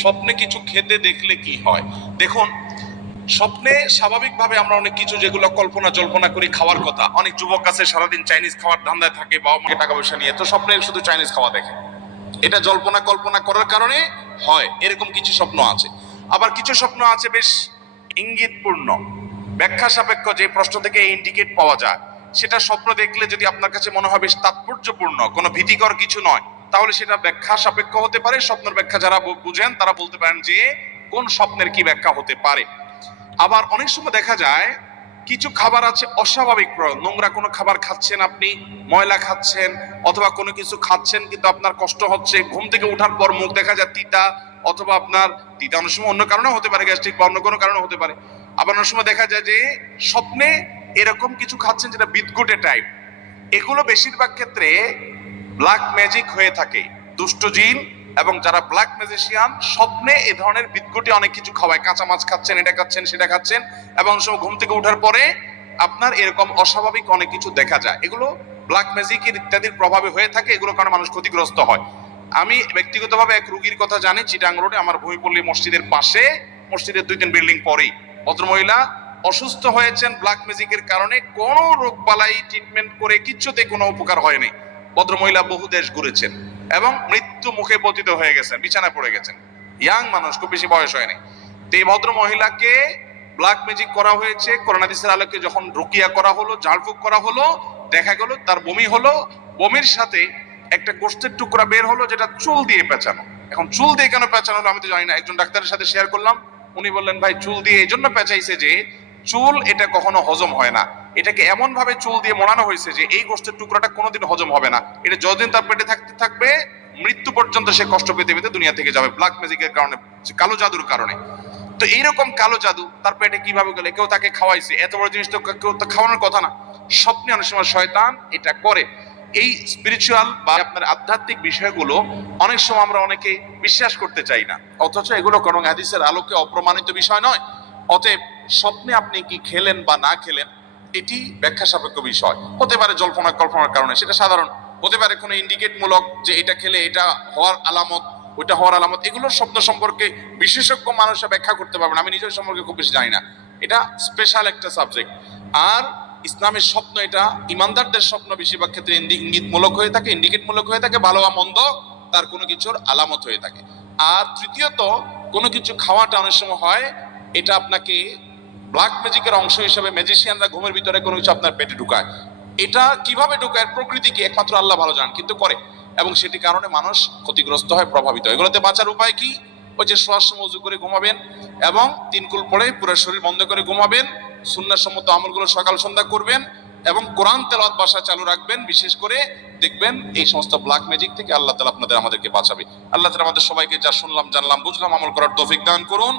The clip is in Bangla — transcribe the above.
স্বপ্নে কিছু খেতে দেখলে কি হয়। দেখুন, স্বপ্নে স্বাভাবিকভাবে আমরা অনেক কিছু যেগুলো কল্পনা জল্পনা করি খাওয়ার কথা, অনেক যুবক আছে সারাদিন চাইনিজ খাওয়ার ধান্দায় থাকে, বাবা মাকে টাকা পয়সা নিয়ে, তো স্বপ্নে শুধু চাইনিজ খাওয়া দেখে। এটা জল্পনা কল্পনা করার কারণে হয়, এরকম কিছু স্বপ্ন আছে। আবার কিছু স্বপ্ন আছে বেশ ইঙ্গিতপূর্ণ, ব্যাখ্যা সাপেক্ষ, যে প্রশ্ন থেকে ইন্ডিকেট পাওয়া যায়, সেটা স্বপ্ন দেখলে যদি আপনার কাছে মনে হয় বেশ তাৎপর্যপূর্ণ, কোনো ভীতিকর কিছু নয়, তাহলে সেটা ব্যাখ্যা সাপেক্ষ হতে পারে। স্বপ্নের ব্যাখ্যা যারা বুঝেন তারা বলতে পারেন যে কোন স্বপ্নের কি ব্যাখ্যা হতে পারে। আবার অনেক সময় দেখা যায় কিছু খাবার আছে অস্বাভাবিক, নোংরা কোনো খাবার খাচ্ছেন আপনি, ময়লা খাচ্ছেন, অথবা কোনো কিছু খাচ্ছেন কিন্তু আপনার কষ্ট হচ্ছে, ঘুম থেকে ওঠার পর মুখ দেখা যায় তিতা, অথবা আপনার তিতা অনেক সময় অন্য কারণে হতে পারে, গ্যাস্ট্রিক বা অন্য কোনো কারণে হতে পারে। আবার অনেক সময় দেখা যায় যে স্বপ্নে এরকম কিছু খাচ্ছেন যেটা বিদঘুটে টাইপ। এগুলো বেশিরভাগ ক্ষেত্রে ব্ল্যাক ম্যাজিক হয়ে থাকে। দুষ্ট জিন এবং যারা ব্ল্যাক ম্যাজিশিয়ান স্বপ্নে এ ধরনের বিদঘুটে অনেক কিছু খাওয়ায়, কাঁচা মাছ খাচ্ছেন, এটা খাচ্ছেন, সেটা খাচ্ছেন, এবং সময় ঘুম থেকে ওঠার পরে আপনার এরকম অস্বাভাবিক অনেক কিছু দেখা যায়। এগুলো ব্ল্যাক ম্যাজিকের ইত্যাদির প্রভাবে হয়ে থাকে, এগুলো কারণে মানুষ ক্ষতিগ্রস্ত হয়। আমি ব্যক্তিগতভাবে এক রোগীর কথা জানি, চিটাং রোডে আমার ভূমিপল্লী মসজিদের পাশে, মসজিদের 2-3 বিল্ডিং পরেই ভদ্রমহিলা অসুস্থ হয়েছেন ব্ল্যাক ম্যাজিকের কারণে। কোনো রোগ বালাই ট্রিটমেন্ট করে কিচ্ছুতে কোনো উপকার হয়নি। ভদ্রমহিলা বহু দেশ ঘুরেছেন এবং মৃত্যু মুখে পতিত হয়ে গেছেন, বিছানায় পড়ে গেছেন। ইয়াং মানুষ, খুব বেশি বয়স হয়নি। তো এই ভদ্র মহিলাকে ব্ল্যাক ম্যাজিক করা হয়েছে। কোরআন হাদিসের আলোকে যখন রুকিয়া করা হলো, ঝাড়ফুঁক করা হলো, দেখা গেল তার বমি হলো। বমির সাথে একটা গোশতের টুকরা বের হলো যেটা চুল দিয়ে পেঁচানো। এখন চুল দিয়ে কেন পেঁচানো হলো আমি তো জানি না। একজন ডাক্তারের সাথে শেয়ার করলাম, উনি বললেন ভাই চুল দিয়ে এই জন্য পেঁচাইছে যে চুল এটা কখনো হজম হয় না, এটাকে এমন ভাবে চুল দিয়ে মোড়ানো হয়েছে যে এই গোশতের টুকরাটা কোনোদিন হজম হবে না, এটা যতদিন তার পেটে থাকতে থাকবে মৃত্যু পর্যন্ত সে কষ্ট পেতে পেতে দুনিয়া থেকে যাবে, ব্ল্যাক ম্যাজিকের কারণে, কালো জাদুর কারণে। তো এইরকম কালো জাদু তার পেটে কিভাবে গেলে, কেউ তাকে খাওয়াইছে, এত বড় জিনিস তো কেউ তো খাওয়ানোর কথা না। স্বপ্নে অনেক সময় শয়তান এটা করে। এই স্পিরিচুয়াল বা আপনার আধ্যাত্মিক বিষয়গুলো অনেক সময় আমরা অনেকে বিশ্বাস করতে চাই না, অথচ এগুলো কোরআন হাদিসের আলোকে অপ্রমাণিত বিষয় নয়। অতএব স্বপ্নে আপনি কি খেলেন বা না খেলেন এটি ব্যাখ্যা সাপেক্ষ বিষয়। হতে পারে জল্পনা কল্পনার কারণে, সেটা সাধারণ। হতে পারে কোনো ইন্ডিকেট মূলক, যে এটা খেলে এটা হওয়ার আলামত, ওইটা হওয়ার আলামত। এগুলোর শব্দ সম্পর্কে বিশেষজ্ঞ মানুষরা ব্যাখ্যা করতে পারবেন, আমি নিজের সম্পর্কে খুব বেশি জানি না, এটা স্পেশাল একটা সাবজেক্ট। আর ইসলামের স্বপ্ন এটা ইমানদারদের স্বপ্ন বেশিরভাগ ক্ষেত্রে ইঙ্গিতমূলক হয়ে থাকে, ইন্ডিকেটমূলক হয়ে থাকে, ভালো বা মন্দ তার কোনো কিছুর আলামত হয়ে থাকে। আর তৃতীয়ত, কোনো কিছু খাওয়াটা অনেক সময় হয় এটা আপনাকে ব্ল্যাক ম্যাজিকের অংশ হিসেবে ম্যাজিশিয়ানরা ঘুমের ভিতরে কোনো কিছু আপনার পেটে ঢুকায়। এটা কিভাবে ঢুকায় প্রকৃতি কি একমাত্র আল্লাহ ভালো জানেন, কিন্তু করে, এবং সেটি কারণে মানুষ ক্ষতিগ্রস্ত হয়, প্রভাবিত হয়। এগুলোতে বাঁচার উপায় কি? ওই যে শোয়ার সময় উজু করে ঘুমাবেন এবং 3 কুল পড়ে পুরো শরীর বন্ধ করে ঘুমাবেন, সুন্নাহ সম্মত আমলগুলো সকাল সন্ধ্যা করবেন এবং কোরআন তেলাওয়াত বাসা চালু রাখবেন। বিশেষ করে দেখবেন এই সমস্ত ব্ল্যাক ম্যাজিক থেকে আল্লাহ তাআলা আমাদেরকে বাঁচাবে। আল্লাহ তাআলা আমাদের সবাইকে যা শুনলাম, জানলাম, বুঝলাম আমল করার তৌফিক দান করুন।